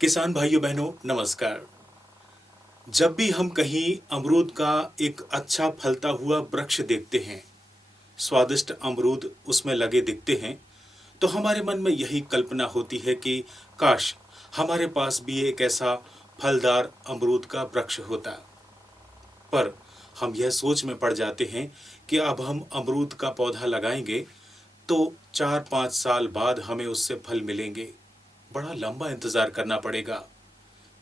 किसान भाइयों बहनों नमस्कार। जब भी हम कहीं अमरूद का एक अच्छा फलता हुआ वृक्ष देखते हैं, स्वादिष्ट अमरूद उसमें लगे दिखते हैं, तो हमारे मन में यही कल्पना होती है कि काश हमारे पास भी एक ऐसा फलदार अमरूद का वृक्ष होता। पर हम यह सोच में पड़ जाते हैं कि अब हम अमरूद का पौधा लगाएंगे तो 4-5 साल बाद हमें उससे फल मिलेंगे, बड़ा लंबा इंतजार करना पड़ेगा।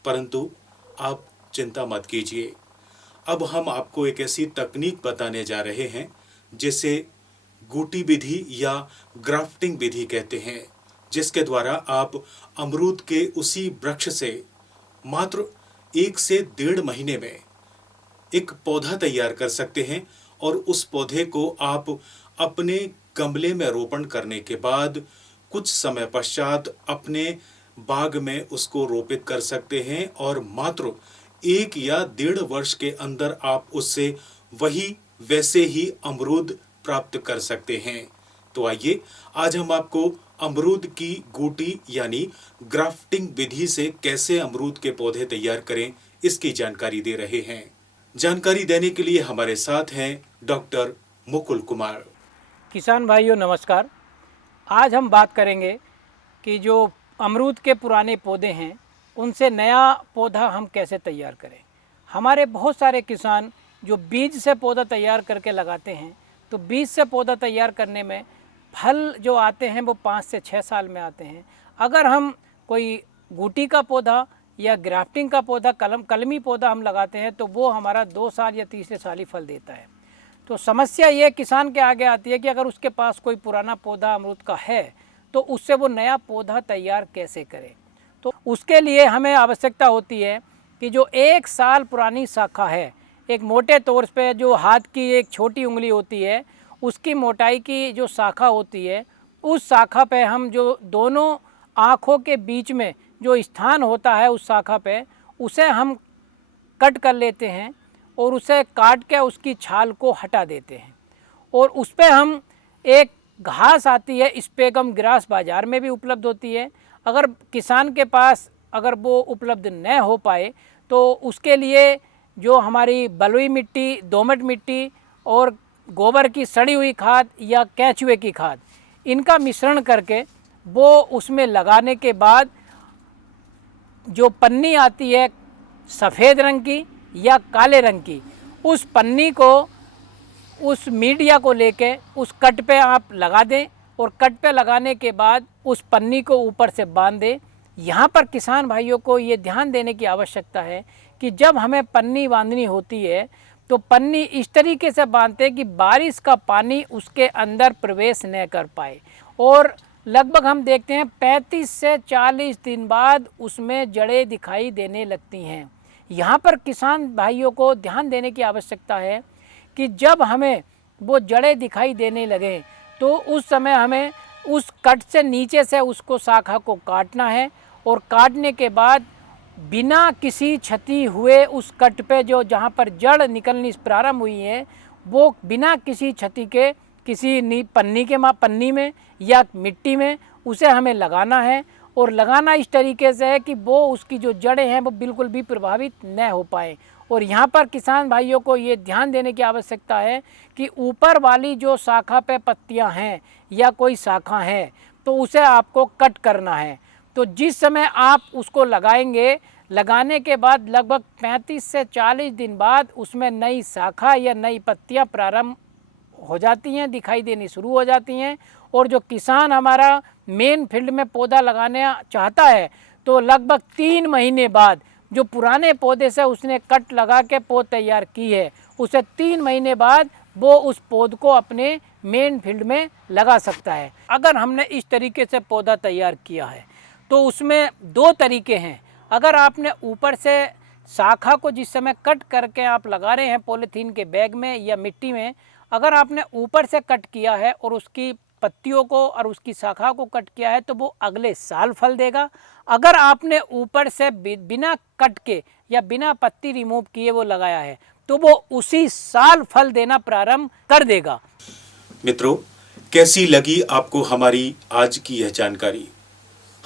परंतु आप चिंता मत कीजिए, अब हम आपको एक ऐसी तकनीक बताने जा रहे हैं जिसे गूटी विधि या ग्राफ्टिंग विधि कहते हैं, जिसके द्वारा आप अमरूद के उसी वृक्ष से मात्र 1 से 1.5 महीने में एक पौधा तैयार कर सकते हैं और उस पौधे को आप अपने गमले में रोपण करने के बाद कुछ समय पश्चात अपने बाग में उसको रोपित कर सकते हैं और मात्र 1 या 1.5 वर्ष के अंदर आप उससे वही वैसे ही अमरूद प्राप्त कर सकते हैं। तो आइए आज हम आपको अमरूद की गूटी यानी ग्राफ्टिंग विधि से कैसे अमरूद के पौधे तैयार करें इसकी जानकारी दे रहे हैं। जानकारी देने के लिए हमारे साथ हैं डॉक्टर मुकुल कुमार। किसान भाइयों नमस्कार। आज हम बात करेंगे कि जो अमरूद के पुराने पौधे हैं उनसे नया पौधा हम कैसे तैयार करें। हमारे बहुत सारे किसान जो बीज से पौधा तैयार करके लगाते हैं, तो बीज से पौधा तैयार करने में फल जो आते हैं वो 5 से 6 साल में आते हैं। अगर हम कोई गूटी का पौधा या ग्राफ्टिंग का पौधा कलमी पौधा हम लगाते हैं तो वो हमारा 2 साल या तीसरे साल ही फल देता है। तो समस्या ये किसान के आगे आती है कि अगर उसके पास कोई पुराना पौधा अमरूद का है तो उससे वो नया पौधा तैयार कैसे करे। तो उसके लिए हमें आवश्यकता होती है कि जो 1 साल पुरानी शाखा है, एक मोटे तौर पे जो हाथ की एक छोटी उंगली होती है उसकी मोटाई की जो शाखा होती है, उस शाखा पे हम जो दोनों आँखों के बीच में जो स्थान होता है उस शाखा पे, उसे हम कट कर लेते हैं और उसे काट के उसकी छाल को हटा देते हैं। और उस पर हम एक घास आती है स्पेगम ग्रास, बाज़ार में भी उपलब्ध होती है। अगर किसान के पास अगर वो उपलब्ध न हो पाए तो उसके लिए जो हमारी बलुई मिट्टी, दोमट मिट्टी और गोबर की सड़ी हुई खाद या केंचुए की खाद, इनका मिश्रण करके वो उसमें लगाने के बाद जो पन्नी आती है सफ़ेद रंग की या काले रंग की, उस पन्नी को, उस मीडिया को लेके उस कट पे आप लगा दें और कट पे लगाने के बाद उस पन्नी को ऊपर से बांध दें। यहाँ पर किसान भाइयों को ये ध्यान देने की आवश्यकता है कि जब हमें पन्नी बांधनी होती है तो पन्नी इस तरीके से बांधते हैं कि बारिश का पानी उसके अंदर प्रवेश न कर पाए। और लगभग हम देखते हैं 35 से 40 दिन बाद उसमें जड़ें दिखाई देने लगती हैं। यहाँ पर किसान भाइयों को ध्यान देने की आवश्यकता है कि जब हमें वो जड़ें दिखाई देने लगें तो उस समय हमें उस कट से नीचे से उसको शाखा को काटना है और काटने के बाद बिना किसी क्षति हुए उस कट पे जो जहाँ पर जड़ निकलनी प्रारंभ हुई है वो बिना किसी क्षति के किसी पन्नी में या मिट्टी में उसे हमें लगाना है। और लगाना इस तरीके से है कि वो उसकी जो जड़ें हैं वो बिल्कुल भी प्रभावित न हो पाए। और यहाँ पर किसान भाइयों को ये ध्यान देने की आवश्यकता है कि ऊपर वाली जो शाखा पे पत्तियाँ हैं या कोई शाखा है तो उसे आपको कट करना है। तो जिस समय आप उसको लगाएंगे, लगाने के बाद लगभग 35 से 40 दिन बाद उसमें नई शाखा या नई पत्तियाँ प्रारंभ हो जाती हैं, दिखाई देनी शुरू हो जाती हैं। और जो किसान हमारा मेन फील्ड में पौधा लगाने चाहता है तो लगभग 3 महीने बाद जो पुराने पौधे से उसने कट लगा के पौध तैयार की है, उसे 3 महीने बाद वो उस पौध को अपने मेन फील्ड में लगा सकता है। अगर हमने इस तरीके से पौधा तैयार किया है तो उसमें 2 तरीके हैं। अगर आपने ऊपर से शाखा को जिस समय कट करके आप लगा रहे हैं पॉलीथीन के बैग में या मिट्टी में, अगर आपने ऊपर से कट किया है और उसकी पत्तियों को और उसकी शाखा को कट किया है तो वो अगले साल फल देगा। अगर आपने ऊपर से बिना कट के या बिना पत्ती रिमूव किए वो लगाया है तो वो उसी साल फल देना प्रारंभ कर देगा। मित्रों, कैसी लगी आपको हमारी आज की यह जानकारी?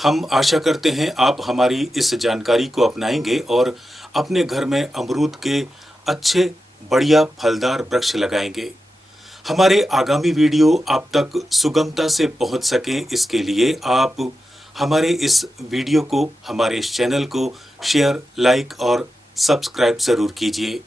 हम आशा करते हैं आप हमारी इस जानकारी को अपनाएंगे और अपने घर में अमरूद के अच्छे बढ़िया फलदार वृक्ष लगाएंगे। हमारे आगामी वीडियो आप तक सुगमता से पहुंच सके, इसके लिए आप हमारे इस वीडियो को, हमारे इस चैनल को शेयर, लाइक और सब्सक्राइब जरूर कीजिए।